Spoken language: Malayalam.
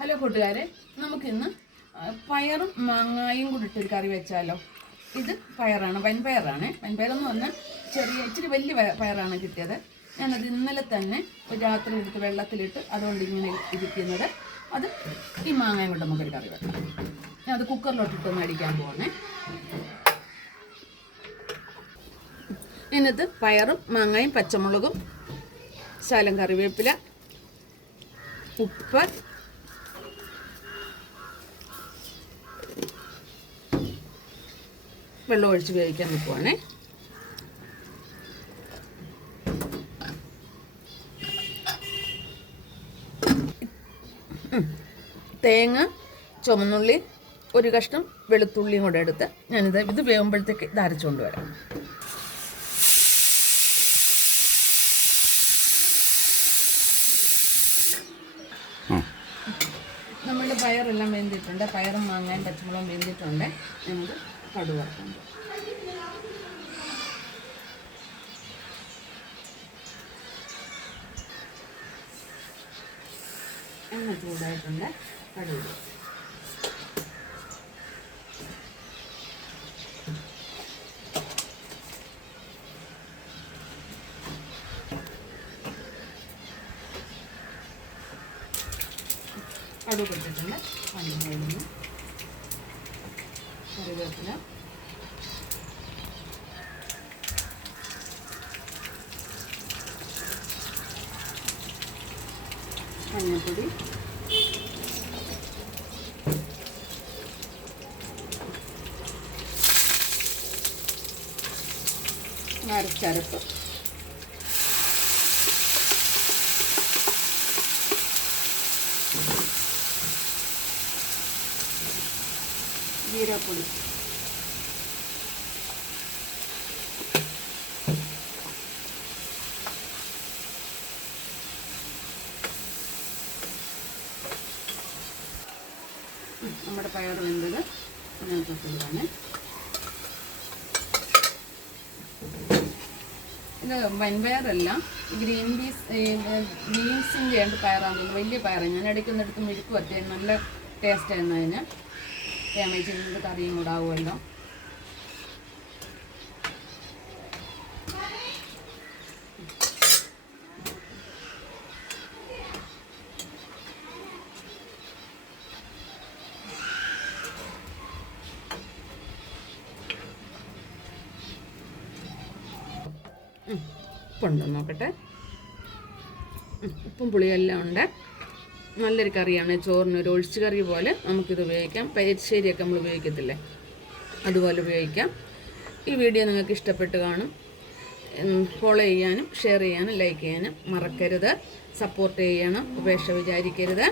ഹലോ കൂട്ടുകാരെ, നമുക്കിന്ന് പയറും മാങ്ങായും കൂടി ഇട്ടൊരു കറി വെച്ചാലോ. ഇത് പയറാണ്, വൻപയറാണ്. വൻപയറെന്ന് പറഞ്ഞാൽ ഇച്ചിരി വലിയ പയറാണ് കിട്ടിയത്. ഞാനത് ഇന്നലെ തന്നെ ഒരു രാത്രി എടുത്ത് വെള്ളത്തിലിട്ട് അതുകൊണ്ട് ഇങ്ങനെ ഇരിക്കുന്നത്. അത് ഈ മാങ്ങയും കൊണ്ട് നമുക്കൊരു കറി വെക്കാം. ഞാൻ അത് കുക്കറിലോട്ടിട്ടൊന്ന് അടിക്കാൻ പോവാണേ. ഇതിനകത്ത് പയറും മാങ്ങയും പച്ചമുളകും ശകലം കറിവേപ്പില, ഉപ്പ്, വെള്ളം ഒഴിച്ച് വേവിക്കാൻ വെക്കുവാണേ. തേങ്ങ, ചുമന്നുള്ളി, ഒരു കഷ്ണം വെളുത്തുള്ളിയും കൂടെ എടുത്ത് ഇത് വേവുമ്പോഴത്തേക്ക് ഇത് അരച്ചുകൊണ്ട് വരാം. നമ്മളുടെ പയറെല്ലാം വെന്തിട്ടുണ്ട്. പയറും മാങ്ങയും പച്ചമുളകും വെന്തിട്ടുണ്ട്. നമുക്ക് കടുക് വറുക്കാം. എണ്ണ ചൂടായിട്ടുണ്ട്. കടുക് കടുക് ഇട്ടിട്ടുണ്ട്. മഞ്ഞൾ, കറിവേപ്പില, മഞ്ഞൾപ്പൊടി, അരച്ചരപ്പ്, ജീരകപ്പൊടി, നമ്മുടെ പയർ വെന്തത് ഇതിനകത്തോട്ടിടുവാണ്. ഇത് വൻപയറല്ല, ഗ്രീൻ ബീൻസിൻ്റെ രണ്ട് പയറാണെന്ന്. വലിയ പയറാണ്. ഞാൻ ഇടയ്ക്കൊന്നെടുത്ത് മെഴുക്ക് വരട്ടെ, നല്ല ടേസ്റ്റ് ആയിരുന്നു. അതിന് തേങ്ങ കറിയും കൂടെ ആവുമല്ലോ. ഉപ്പുണ്ടോ നോക്കട്ടെ. ഉപ്പും പുളിയെല്ലാം ഉണ്ട്. നല്ലൊരു കറിയാണ്. ചോറിന് ഒരു ഒഴിച്ചു കറി പോലെ നമുക്കിത് ഉപയോഗിക്കാം. പരിശ്ശേരിയൊക്കെ നമ്മൾ ഉപയോഗിക്കത്തില്ലേ, അതുപോലെ ഉപയോഗിക്കാം. ഈ വീഡിയോ നിങ്ങൾക്ക് ഇഷ്ടപ്പെട്ട് കാണും. ഫോളോ ചെയ്യാനും ഷെയർ ചെയ്യാനും ലൈക്ക് ചെയ്യാനും മറക്കരുത്. സപ്പോർട്ട് ചെയ്യണം, ഉപേക്ഷ വിചാരിക്കരുത്.